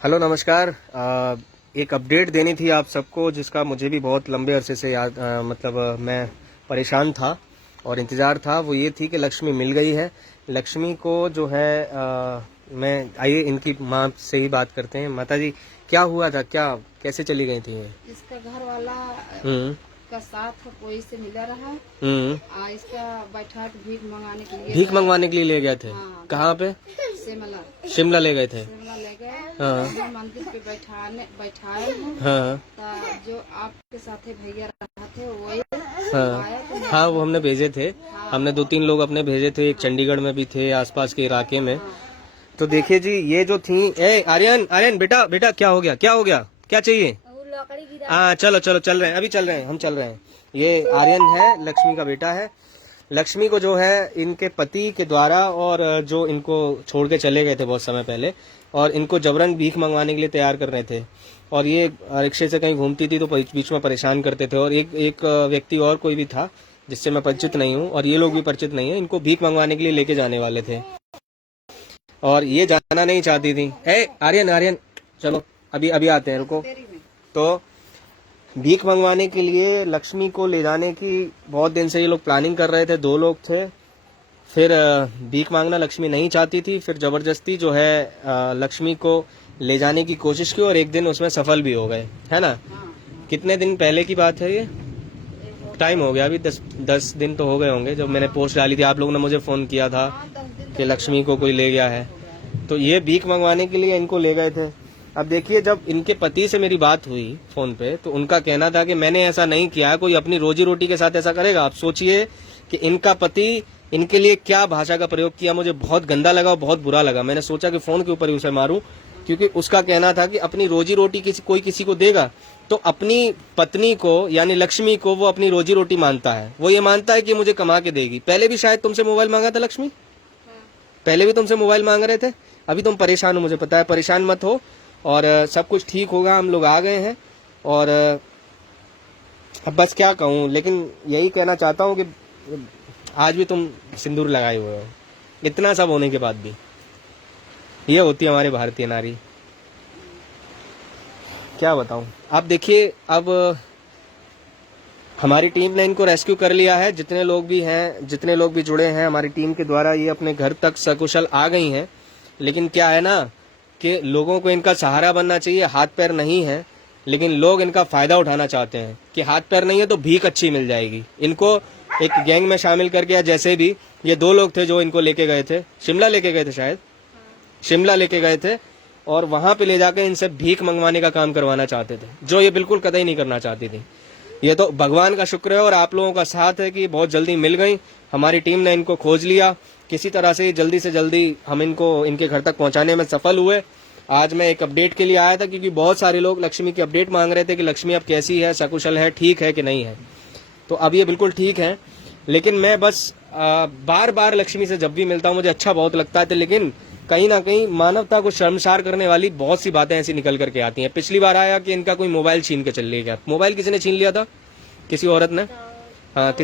Hello नमस्कार। एक update देनी थी आप सबको, जिसका मुझे भी बहुत लंबे अरसे से याद मैं परेशान था और इंतज़ार था। वो ये थी कि लक्ष्मी मिल गई है। लक्ष्मी को जो है मैं आइए इनकी माँ से ही बात करते हैं। माता जी, क्या हुआ था, क्या कैसे चली गई थी ये? इसका घर वाला का साथ कोई से मिला रहा। इसका बैठा के भीख मंगाने के लिए ले गए थे। हाँ, कहाँ पे? शिमला ले गए थे। शिमला ले गए। हाँ। मंदिर पे बैठाए हैं। हाँ जो आपके साथे भैया रहा थे वही हाँ आया तो हाँ, वो हमने भेजे थे। हाँ। हमने 2-3 लोग अपने भेजे थे, एक चंडीगढ़ में भी थे, आसपास के इलाके में। तो देखिए जी, ये जो थी, ए आर्यन आर्यन बेटा बेटा, क्या हो गया, क्या चाहिए? हाँ चलो चलो, चल रहे हैं, अभी चल रहे हैं, हम चल रहे हैं। ये आर्यन है, लक्ष्मी का बेटा है। लक्ष्मी को जो है इनके पति के द्वारा, और जो इनको छोड़ के चले गए थे बहुत समय पहले, और इनको जबरन भीख मंगवाने के लिए तैयार कर रहे थे। और ये रिक्शे से कहीं घूमती थी तो बीच में परेशान करते थे। और एक व्यक्ति और कोई भी था जिससे मैं परिचित नहीं हूँ, और ये लोग भी परिचित नहीं है। इनको भीख मंगवाने के लिए लेके जाने वाले थे और ये जाना नहीं चाहती थी। आर्यन आर्यन चलो, अभी अभी आते हैं, रुको। तो भीख मंगवाने के लिए लक्ष्मी को ले जाने की बहुत दिन से ये लोग प्लानिंग कर रहे थे। 2 लोग थे। फिर भीख मांगना लक्ष्मी नहीं चाहती थी, फिर जबरदस्ती जो है लक्ष्मी को ले जाने की कोशिश की, और एक दिन उसमें सफल भी हो गए, है ना? कितने दिन पहले की बात है ये? टाइम हो गया, अभी 10 दिन तो हो गए होंगे जब मैंने पोस्ट डाली थी। आप लोगों ने मुझे फोन किया था कि लक्ष्मी को कोई ले गया है। तो ये भीख मंगवाने के लिए इनको ले गए थे। अब देखिए, जब इनके पति से मेरी बात हुई फोन पे, तो उनका कहना था कि मैंने ऐसा नहीं किया, कोई अपनी रोजी रोटी के साथ ऐसा करेगा? आप सोचिए कि इनका पति इनके लिए क्या भाषा का प्रयोग किया। मुझे बहुत गंदा लगा और बहुत बुरा लगा। मैंने सोचा कि फोन के ऊपर ही उसे मारूं, क्योंकि उसका कहना था कि अपनी रोजी रोटी कोई किसी को देगा तो अपनी पत्नी को, यानी लक्ष्मी को, वो अपनी रोजी रोटी मानता है। वो ये मानता है कि मुझे कमा के देगी। पहले भी शायद तुमसे मोबाइल मांगा था लक्ष्मी, पहले भी तुमसे मोबाइल मांग रहे थे। अभी तुम परेशान हो, मुझे पता है, परेशान मत हो, और सब कुछ ठीक होगा। हम लोग आ गए हैं, और अब बस क्या कहूँ, लेकिन यही कहना चाहता हूँ कि आज भी तुम सिंदूर लगाए हुए हो। इतना सब होने के बाद भी ये होती है हमारी भारतीय नारी। क्या बताऊं। आप देखिए, अब हमारी टीम ने इनको रेस्क्यू कर लिया है। जितने लोग भी जुड़े हैं हमारी टीम के द्वारा, ये अपने घर तक सकुशल आ गई हैं। लेकिन क्या है ना कि लोगों को इनका सहारा बनना चाहिए। हाथ पैर नहीं है, लेकिन लोग इनका फायदा उठाना चाहते हैं कि हाथ पैर नहीं है तो भीख अच्छी मिल जाएगी। इनको एक गैंग में शामिल करके, या जैसे भी, ये 2 लोग थे जो इनको लेके गए थे, शिमला लेके गए थे, शायद शिमला लेके गए थे, और वहां पे ले जाकर इनसे भीख मंगवाने का काम करवाना चाहते थे, जो ये बिल्कुल कतई नहीं करना चाहती थी। ये तो भगवान का शुक्र है और आप लोगों का साथ है कि बहुत जल्दी मिल गई। हमारी टीम ने इनको खोज लिया। किसी तरह से जल्दी हम इनको इनके घर तक पहुंचाने में सफल हुए। आज मैं एक अपडेट के लिए आया था, क्योंकि बहुत सारे लोग लक्ष्मी की अपडेट मांग रहे थे कि लक्ष्मी अब कैसी है, सकुशल है, ठीक है कि नहीं है। तो अब ये बिल्कुल ठीक है। लेकिन मैं बस बार बार लक्ष्मी से जब भी मिलता हूँ मुझे अच्छा बहुत लगता है, लेकिन कहीं ना कहीं मानवता को शर्मसार करने वाली बहुत सी बातें ऐसी निकल करके आती हैं। पिछली बार आया कि इनका कोई मोबाइल छीन के चल गया। मोबाइल किसी ने छीन लिया था? किसी औरत ने, हाँ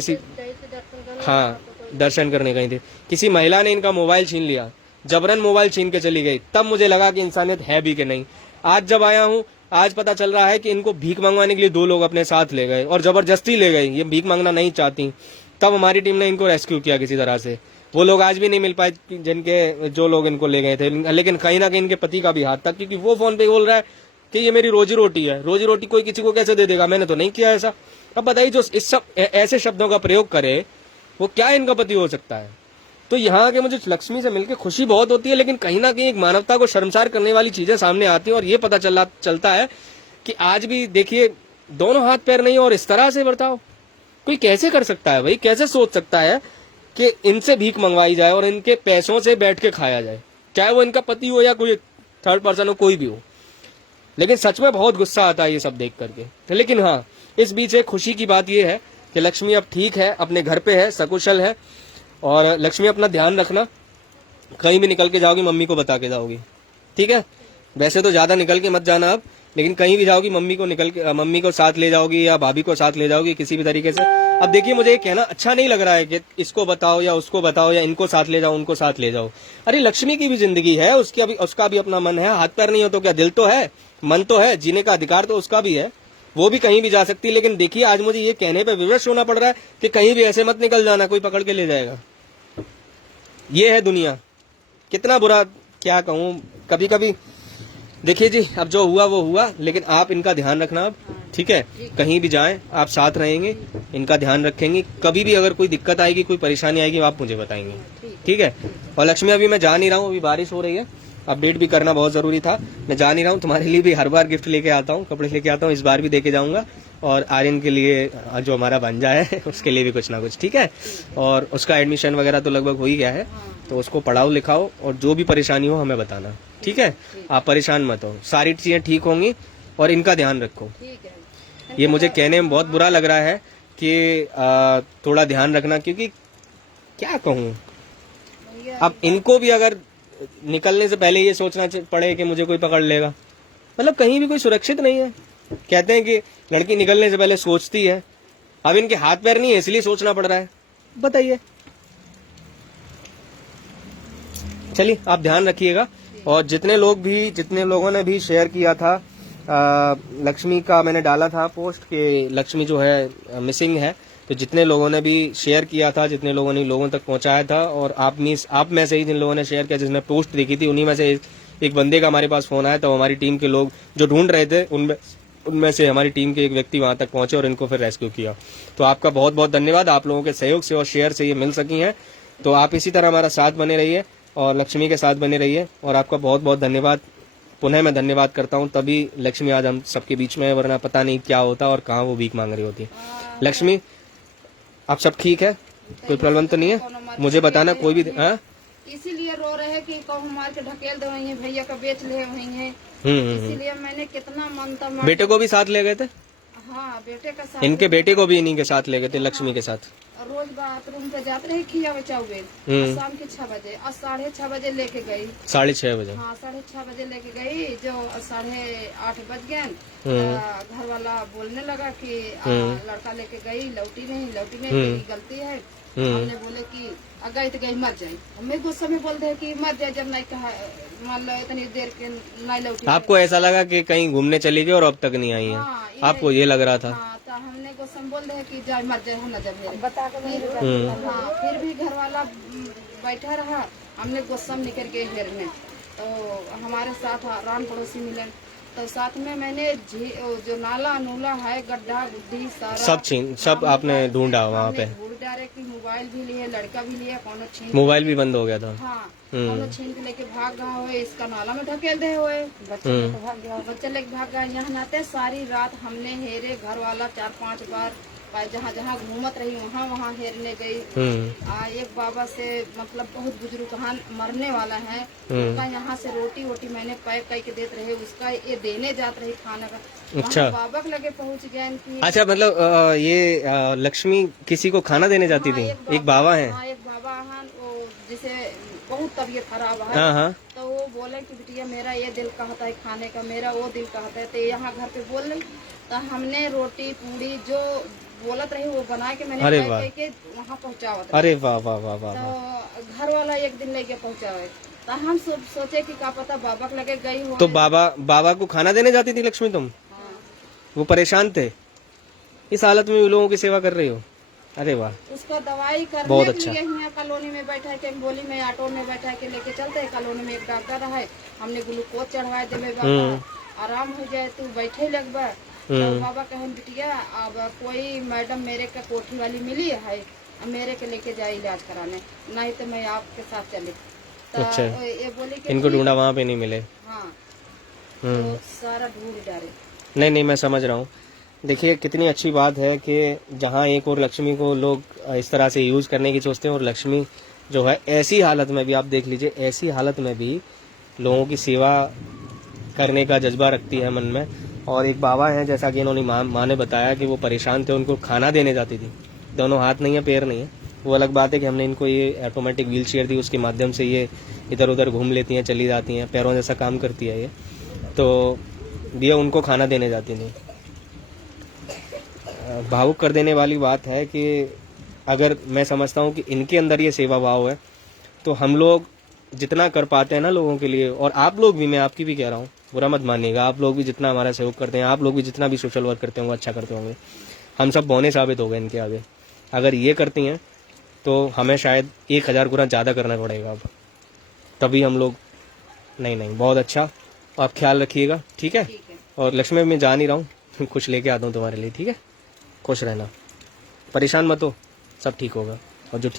हाँ, दर्शन करने गई थी, किसी महिला ने इनका मोबाइल छीन लिया, जबरन मोबाइल छीन के चली गई। तब मुझे लगा कि इंसानियत है भी कि नहीं। आज जब आया हूँ, आज पता चल रहा है कि इनको भीख मंगवाने के लिए 2 लोग अपने साथ ले गए और जबरदस्ती ले गए। ये भीख मांगना नहीं चाहती। तब हमारी टीम ने इनको रेस्क्यू किया किसी तरह से। वो लोग आज भी नहीं मिल पाए जो लोग इनको ले गए थे, लेकिन कहीं ना कहीं इनके पति का भी हाथ था, क्योंकि वो फोन पे बोल रहा है कि ये मेरी रोजी रोटी है। रोजी रोटी कोई किसी को कैसे दे देगा? मैंने तो नहीं किया ऐसा। अब बताइए, जो ऐसे शब्दों का प्रयोग करे वो क्या इनका पति हो सकता है? तो यहाँ के मुझे लक्ष्मी से मिलकर खुशी बहुत होती है, लेकिन कहीं ना कहीं एक मानवता को शर्मसार करने वाली चीजें सामने आती हैं। और ये पता चलता है कि आज भी देखिए, दोनों हाथ पैर नहीं और इस तरह से बर्ताव कोई कैसे कर सकता है भाई? कैसे सोच सकता है कि इनसे भीख मंगवाई जाए और इनके पैसों से बैठ के खाया जाए, चाहे वो इनका पति हो या कोई थर्ड पर्सन हो, कोई भी हो। लेकिन सच में बहुत गुस्सा आता है ये सब देख करके। लेकिन हाँ, इस बीच एक खुशी की बात ये है कि लक्ष्मी अब ठीक है, अपने घर पे है, सकुशल है। और लक्ष्मी, अपना ध्यान रखना, कहीं भी निकल के जाओगी मम्मी को बता के जाओगी, ठीक है? वैसे तो ज्यादा निकल के मत जाना अब, लेकिन कहीं भी जाओगी मम्मी को साथ ले जाओगी या भाभी को साथ ले जाओगी, किसी भी तरीके से अब देखिए, मुझे ये कहना अच्छा नहीं लग रहा है कि इसको बताओ या उसको बताओ या इनको साथ ले जाओ उनको साथ ले जाओ। अरे लक्ष्मी की भी जिंदगी है, उसका भी अपना मन है। हाथ पैर नहीं हो तो क्या दिल तो है, मन तो है, जीने का अधिकार तो उसका भी है, वो भी कहीं भी जा सकती है। लेकिन देखिए, आज मुझे ये कहने पे विवश होना पड़ रहा है कि कहीं भी ऐसे मत निकल जाना, कोई पकड़ के ले जाएगा। ये है दुनिया, कितना बुरा क्या कहूँ। कभी कभी देखिए जी, अब जो हुआ वो हुआ, लेकिन आप इनका ध्यान रखना अब, ठीक है? कहीं भी जाएं आप साथ रहेंगे, इनका ध्यान रखेंगे। कभी भी अगर कोई दिक्कत आएगी, कोई परेशानी आएगी, आप मुझे बताएंगे, ठीक है? और लक्ष्मी, अभी मैं जा नहीं रहा हूँ, अभी बारिश हो रही है, अपडेट भी करना बहुत जरूरी था। मैं जा नहीं रहा हूँ, तुम्हारे लिए भी हर बार गिफ्ट लेके आता हूँ, कपड़े लेके आता हूँ, इस बार भी देके जाऊंगा। और आर्यन के लिए जो हमारा भांजा है उसके लिए भी कुछ ना कुछ, ठीक है? और उसका एडमिशन वगैरह तो लगभग हो ही गया है, तो उसको पढ़ाओ लिखाओ, और जो भी परेशानी हो हमें बताना, ठीक है? आप परेशान मत हो, सारी चीजें ठीक होंगी, और इनका ध्यान रखो। ये मुझे कहने में बहुत बुरा लग रहा है कि थोड़ा ध्यान रखना, क्योंकि क्या कहूँ, अब इनको भी अगर निकलने से पहले ये सोचना पड़े कि मुझे कोई पकड़ लेगा, मतलब कहीं भी कोई सुरक्षित नहीं है। कहते हैं कि लड़की निकलने से पहले सोचती है, अब इनके हाथ पैर नहीं है इसलिए सोचना पड़ रहा है। बताइए, चलिए आप ध्यान रखिएगा। और जितने लोगों ने भी शेयर किया था, लक्ष्मी का मैंने डाला था पोस्ट कि लक्ष्मी जो है मिसिंग है, तो जितने लोगों ने भी शेयर किया था, जितने लोगों ने लोगों तक पहुंचाया था, और आप में से ही जिन लोगों ने शेयर किया, जिसने पोस्ट देखी थी, उन्हीं में से एक बंदे का हमारे पास फोन आया, तो हमारी टीम के लोग जो ढूंढ रहे थे उनमें से हमारी टीम के एक व्यक्ति वहां तक पहुंचे और इनको फिर रेस्क्यू किया। तो आपका बहुत बहुत धन्यवाद, आप लोगों के सहयोग से और शेयर से ये मिल सकी हैं। तो आप इसी तरह हमारा साथ बने रहिए और लक्ष्मी के साथ बने रहिए, और आपका बहुत बहुत धन्यवाद। पुनः मैं धन्यवाद करता हूं, तभी लक्ष्मी आज हम सबके बीच में है, वरना पता नहीं क्या होता और कहाँ वो भीख मांग रही होती। लक्ष्मी, आप सब ठीक है? कोई प्रॉब्लम तो नहीं है? मुझे बताना कोई भी। हाँ, इसीलिए रो रहे हैं कि कहूँ मार के ढकेल दे वही है, भैया का बेच ले वही है। इसीलिए मैंने कितना मन था। बेटे को भी साथ ले गए थे? हाँ, बेटे का साथ। इनके बेटे को भी इन्हीं के साथ ले गए थे, लक्ष्मी के साथ। रोज बाथरूम पे जाते रहे, खिया बचाओगे शाम के 6 बजे, और 6:30 बजे लेके गई। 6:30 बजे? हाँ, 6:30 बजे लेके गई, जो 8:30 बज गए। घर वाला बोलने लगा कि लड़का लेके गई, लौटी नहीं तेरी गलती है। हमने बोले कि अगर तो गई मर जाए, हमें गुस्से में बोलते हैं कि मर जाए, जब नहीं कहा, मान लो इतनी देर के नहीं लौटी। आपको ऐसा लगा कि कहीं घूमने चली गई और अब तक नहीं आई है? हाँ, आपको ये लग रहा था? हाँ, तो हमने गुस्से में बोल रहे कि जाए मर जाए, हम न जब बता कर। हाँ, फिर भी घर वाला बैठा रहा, हमने गुस्सा में निकल गए घेरने, तो हमारे साथ रान पड़ोसी मिले, तो साथ में मैंने जो नाला नूला है, गड्ढा गुड्ढी सारा सब आपने ढूंढा वहाँ पे? ढूंढ डाले कि मोबाइल भी लिए, लड़का भी लिया, कौन छीन, मोबाइल भी बंद हो गया था। हाँ, कौन छीन के लेके भाग रहा हुए, इसका नाला में ढकेल दे हुए, बच्चे लेके भाग गए। यहाँ नाते सारी रात हमने हेरे, घर वाला 4-5 बार जहाँ जहाँ घूमत रही वहाँ हेरने गई। एक बाबा से मतलब बहुत बुजुर्ग मरने वाला है, उसका यहाँ से रोटी वोटी मैंने पैक करके देते रहे, उसका ये देने जाते रही खाना का। अच्छा, बाबा के लगे पहुँच गया इनकी। अच्छा, मतलब ये लक्ष्मी किसी को खाना देने जाती थी? एक बाबा है? हाँ, एक बाबा है, जिसे बहुत तबीयत खराब है, तो वो बोले कि बिटिया मेरा ये दिल कहता है खाने का, मेरा वो दिल कहता है, तो यहाँ घर पे बोल रही, तो हमने रोटी पूड़ी जो बोलत रही वो बना के मैंने के वहाँ पहुँचावत। अरे वाह वाह वाह वाह। तो घर वाला एक दिन लेके पहुँचावे, तो हम सोचे कि क्या पता बाबा के लगे गई हो। तो बाबा को खाना देने जाती थी लक्ष्मी तुम? हाँ। वो परेशान थे, इस हालत में लोगों की सेवा कर रही हो? अरे वाह। उसका दवाई करने बहुत अच्छा। के लिए कॉलोनी में बैठा के, बोली में ऑटो में बैठा के लेके चलते है, कॉलोनी में एक डॉक्टर है, हमने ग्लूकोज चढ़वाए दिले, बाबा आराम हो जाए, तू बैठे लगवा। तो बाबा कहे बिटिया अब कोई मैडम मेरे का कोठी वाली मिली है, मेरे के लेके जाए इलाज कराने, नहीं तो मैं आपके साथ चली। तो अच्छा। ये बोली कि इनको ढूंढा वहाँ पे नहीं मिले? हाँ, तो सारा ढूंढ नहीं डाले। नहीं, मैं समझ रहा हूँ। देखिए कितनी अच्छी बात है कि जहाँ एक और लक्ष्मी को लोग इस तरह से यूज करने की सोचते हैं, और लक्ष्मी जो है ऐसी हालत में भी, आप देख लीजिए, ऐसी हालत में भी लोगों की सेवा करने का जज्बा रखती है मन में। और एक बाबा हैं, जैसा कि इन्होंने माँ ने बताया कि वो परेशान थे, उनको खाना देने जाती थी। दोनों हाथ नहीं है, पैर नहीं है, वो अलग बात है कि हमने इनको ये ऑटोमेटिक व्हील चेयर दी, उसके माध्यम से ये इधर उधर घूम लेती हैं, चली जाती हैं, पैरों जैसा काम करती है ये। तो दिया उनको खाना देने जाती नहीं। भावुक कर देने वाली बात है कि अगर मैं समझता हूँ कि इनके अंदर ये सेवा भाव है तो हम लोग जितना कर पाते हैं ना लोगों के लिए, और आप लोग भी, मैं आपकी भी कह रहा हूँ, बुरा मत मानिएगा, आप लोग भी जितना हमारा सहयोग करते हैं, आप लोग भी जितना भी सोशल वर्क करते होंगे अच्छा करते होंगे, हम सब बौने साबित हो गए इनके आगे। अगर ये करती हैं तो हमें शायद 1000 गुना ज़्यादा करना पड़ेगा अब, तभी हम लोग। नहीं बहुत अच्छा, आप ख्याल रखिएगा, ठीक है। ठीक है। और लक्ष्मी मैं जा नहीं रहा हूँ, कुछ लेके आता हूँ तुम्हारे लिए, ठीक है। खुश रहना, परेशान मत हो, सब ठीक होगा। और जो